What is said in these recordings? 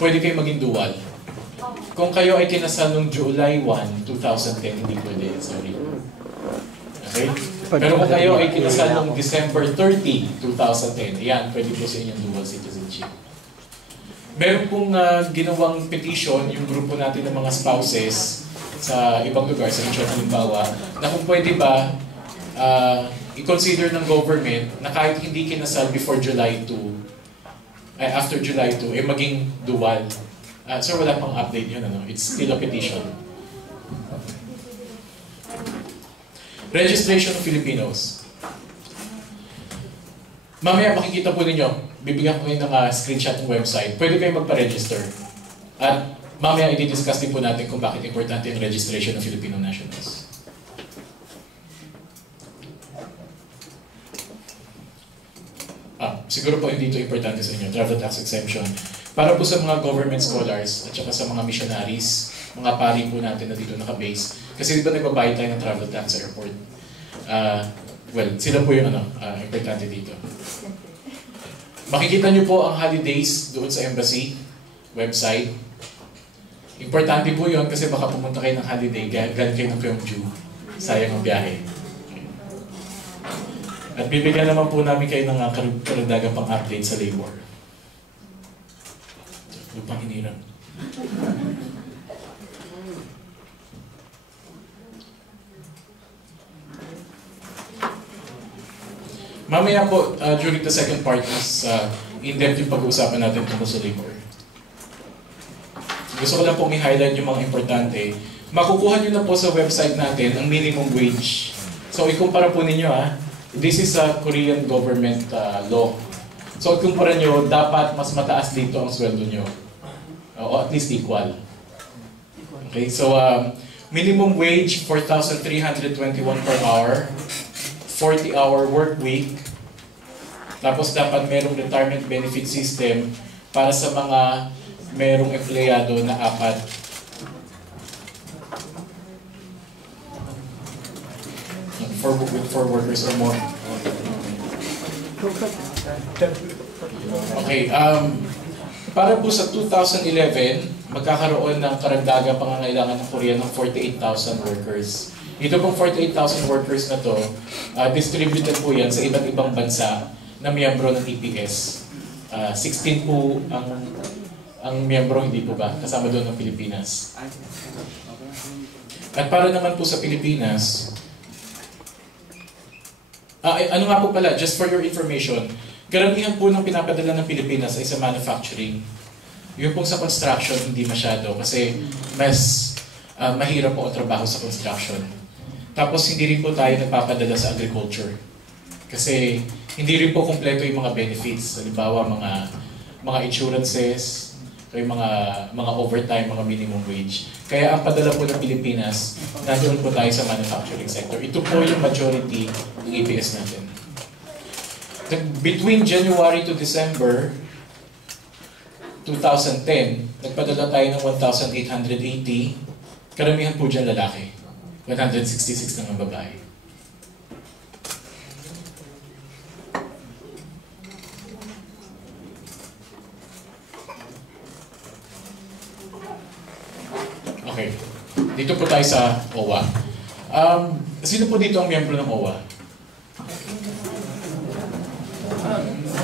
pwede kayo maging dual. Kung kayo ay kinasal noong July 1, 2010, hindi pwede. Sorry. Okay? Pero kung kayo ay kinasal noong December 30, 2010, ayan, pwede po sa inyong dual citizenship. Meron pong ginawang petition yung grupo natin ng mga spouses sa ibang lugar, sa Luzon halimbawa, na kung pwede ba i-consider ng government na kahit hindi kinasal before July 2, after July 2, maging dual. Sir, wala pang update yun, ano? It's still a petition. Registration of Filipinos. Mamaya makikita po ninyo, bibigyan ko kayo ng screenshot ng website. Pwede kayo magpa-register. At mamaya i-discuss din po natin kung bakit importante yung registration ng Filipino nationals. Siguro po hindi ito importante sa inyo, travel tax exemption. Para po sa mga government scholars at saka sa mga missionaries, mga pari po natin na dito nakabase. Kasi di ba nagbabayad tayo ng travel tax sa airport? Well, sila po yung importante dito. Makikita nyo po ang holidays doon sa embassy website. Importante po yun kasi baka pumunta kayo ng holiday, galing kayo ng Gyeongju. Sayang ang biyahe. At bibigyan naman po namin kayo ng karagdagang pang-update sa labor. Lupang hinirang. Mamaya po, during the second part, is in-depth yung pag-uusapan natin tungkol sa labor. Gusto ko lang pong i-highlight yung mga importante. Makukuha nyo na po sa website natin ang minimum wage. So, ikumpara po ninyo this is a Korean government law. So, ikumpara nyo, dapat mas mataas dito ang sweldo nyo. O at least equal. Okay, so minimum wage, 4,321 per hour. 40-hour work week. Tapos dapat merong retirement benefit system para sa mga merong empleyado na 4. For workers or more. Okay, para po sa 2011, magkakaroon ng karagdagang pangangailangan ng Korea ng 48,000 workers. Ito pong 48,000 workers na to, distributed po yan sa iba't ibang bansa na miyembro ng EPS. 16 po ang miyembro, hindi po ba? Kasama doon ng Pilipinas. At para naman po sa Pilipinas, ano nga po pala, just for your information, karamihan po ng pinapadala ng Pilipinas ay sa manufacturing. Yung pong sa construction, hindi masyado kasi mas mahirap po ang trabaho sa construction. Tapos hindi rin po tayo nagpapadala sa agriculture. Kasi hindi rin po kumpleto yung mga benefits. Halimbawa, mga insurances, yung mga overtime, mga minimum wage. Kaya ang padala po ng Pilipinas, nandoon po tayo sa manufacturing sector. Ito po yung majority ng EPS natin. Between January to December 2010, nagpadala tayo ng 1,880. Karamihan po dyan lalaki. 166 lang ang babae. Okay. Dito po tayo sa OWA. Sino po dito ang miyembro ng OWA?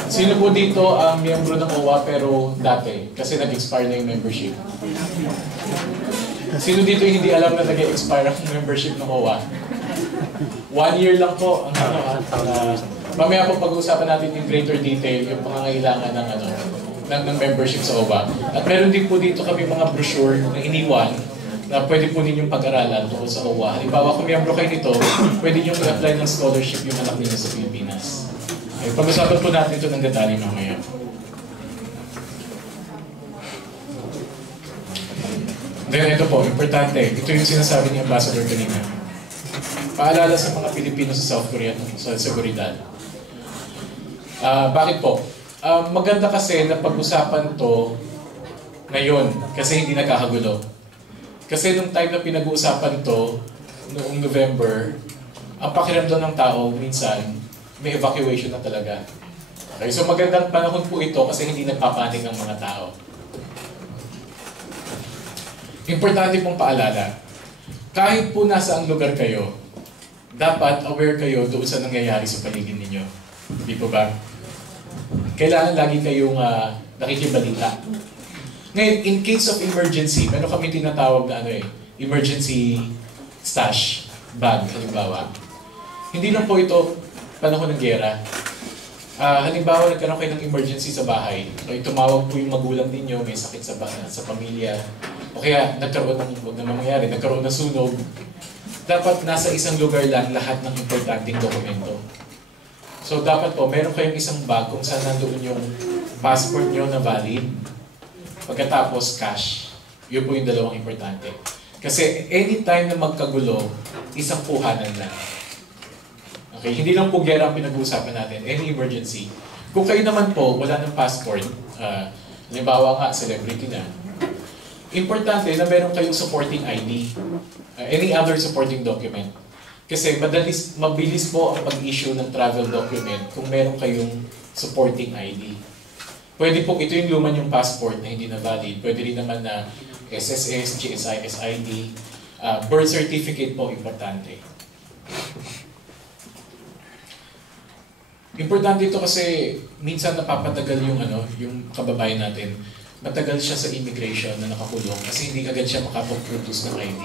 Sino po dito ang miyembro ng OWA pero dati? Kasi nag-expire na yung membership. Sino dito yung hindi alam na nag-expire ang membership ng OWA? 1 year lang po. Mamaya po pag-uusapan natin in greater detail yung pangangailangan ng membership sa OWA. At meron din po dito kami mga brochure na iniwan na pwede po ninyong pag-aralan tungkol sa OWA. Halimbawa, kung miyembro kayo nito, pwede niyo i-apply ng scholarship yung anak ninyo sa Pilipinas. Okay, pag-usapan po natin ito ng detalye mamaya. Then ito po, importante. Ito yung sinasabi ni Ambassador kanina. Paalala sa mga Pilipino sa South Korea sa seguridad. Bakit po? Maganda kasi na pag-usapan to ngayon kasi hindi nagkakagulo. Kasi nung time na pinag-uusapan to, noong November, ang pakiramdam ng tao minsan may evacuation na talaga. Okay, so magandang panahon po ito kasi hindi nagpapanik ng mga tao. Importante pong paalala, kahit po nasa ang lugar kayo, dapat aware kayo doon sa nangyayari sa paligid ninyo. Di po ba? Kailangan lagi kayong nakikibalita. Ngayon, in case of emergency, meron kami tinatawag na emergency stash bag, halimbawa. Hindi lang po ito panahon ng giyera. Halimbawa, nagkaroon kayo ng emergency sa bahay. Okay, tumawag po yung magulang ninyo, may sakit sa pamilya. O kaya, nagkaroon ng sunog. Dapat nasa isang lugar lang lahat ng importanteng dokumento. So, dapat po, meron kayong isang bag kung saan nandoon yung passport nyo na valid. Pagkatapos, cash. Yun po yung dalawang importante. Kasi anytime na magkagulo, isang puhanan lang. Okay, hindi lang po gera ang pinag-uusapan natin, any emergency. Kung kayo naman po, wala ng passport, halimbawa nga, celebrity na, importante na meron kayong supporting ID, any other supporting document. Kasi mabilis po ang pag-issue ng travel document kung meron kayong supporting ID. Pwede po, ito yung luman yung passport na hindi na valid. Pwede rin naman na SSS, GSIS ID, birth certificate po, importante. Importante ito kasi minsan napapatagal yung kababayan natin. Matagal siya sa immigration na nakakulong kasi hindi agad siya makapag-produce ng ID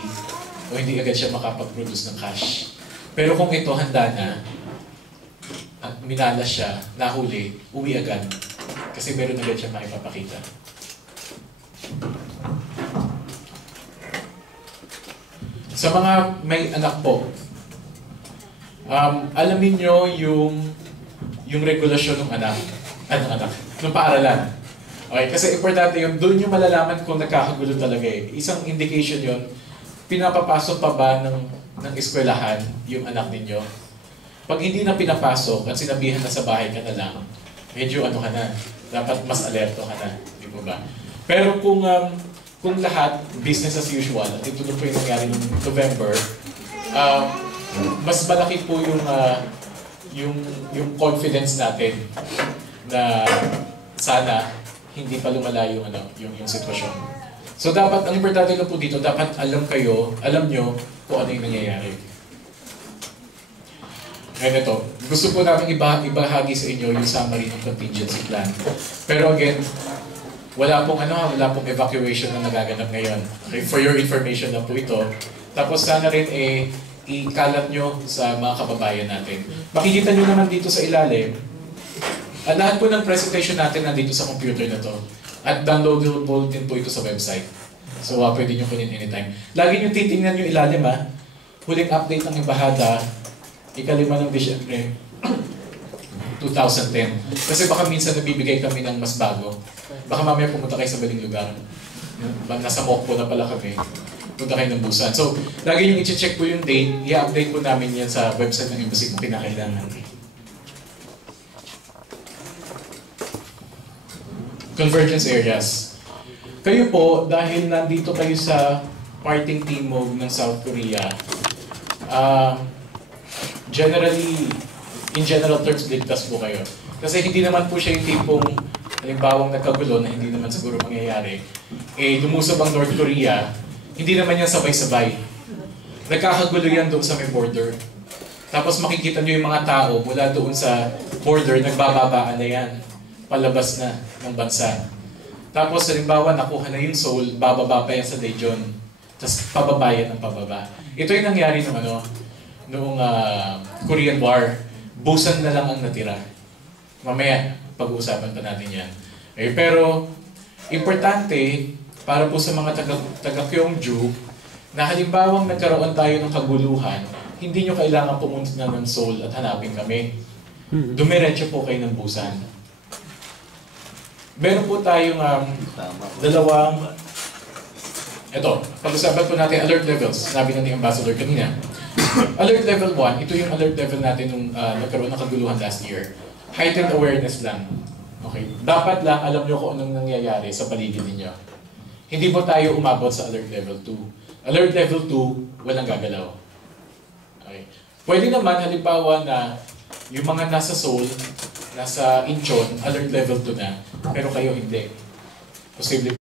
o hindi agad siya makapag-produce ng cash. Pero kung ito handa na at minalas siya, nahuli, uwi agad kasi meron agad siya maipapakita. Sa mga may anak po, alamin nyo yung regulasyon ng ng paaralan. Okay, kasi importante yun, doon yung malalaman kung nagkakagulo talaga eh. Isang indication yun, pinapapasok pa ba ng eskwelahan yung anak ninyo? Pag hindi na pinapasok at sinabihan na sa bahay ka na lang, medyo ka na, dapat mas alerto ka na, di ba ba? Pero kung lahat, business as usual, at ito po yung nangyari noong November, mas malaki po yung confidence natin na sana hindi pa lumala yung sitwasyon. So dapat, ang importante lang po dito, dapat alam nyo kung ano yung nangyayari. Ngayon ito, gusto po namin ibahagi sa inyo yung summary ng contingency plan. Pero again, wala pong evacuation na nagaganap ngayon. Okay, for your information na po ito. Tapos sana rin ikalat nyo sa mga kababayan natin. Makikita nyo naman dito sa ilalim, lahat po ng presentation natin nandito sa computer na to. At downloadable din po ito sa website. So pwede nyo kunin anytime. Lagi nyo titingnan yung ilalim Huling update ng Embahada, 5 ng Disyembre 2010. Kasi baka minsan nabibigay kami ng mas bago. Baka mamaya pumunta kayo sa baling lugar. Nasa Mokpo na pala kami. Punta kayo ng Busan. So, lagi nyo i-check po yung date, i-update po namin yan sa website ng embassy kung kinakailangan. Convergence areas. Kayo po, dahil nandito kayo sa parting timog ng South Korea, in general terms, ligtas po kayo. Kasi hindi naman po siya yung tipong halimbawang nagkagulo na hindi naman siguro mangyayari. Lumusob ang North Korea, hindi naman yan sabay-sabay. Nagkakagulo yan doon sa may border. Tapos makikita nyo yung mga tao mula doon sa border, nagbababaan na yan. Palabas na ng bansa. Tapos halimbawa, nakuha na yung Seoul, bababa pa yan sa Daejeon. Tapos pababa yan ng pababa. Ito yung nangyari noong Korean War. Busan na lang ang natira. Mamaya, pag-uusapan pa natin yan. Pero, importante, para po sa mga taga-Gyeongju, na halimbawang nagkaroon tayo ng kaguluhan, hindi nyo kailangan pumunta na ng Seoul at hanapin kami. Dumiretso po kayo ng Busan. Meron po tayong pag-usapan po natin alert levels. Sinabi na ni Ambassador kanina. Alert level 1, ito yung alert level natin nung nagkaroon ng kaguluhan last year. Heightened awareness lang. Okay. Dapat lang alam nyo kung anong nangyayari sa paligid ninyo. Hindi po tayo umabot sa alert level 2. Alert level 2, walang gagalaw. Okay. Pwede naman, halimbawa na yung mga nasa Seoul, nasa Incheon, alert level 2 na, pero kayo hindi. Posible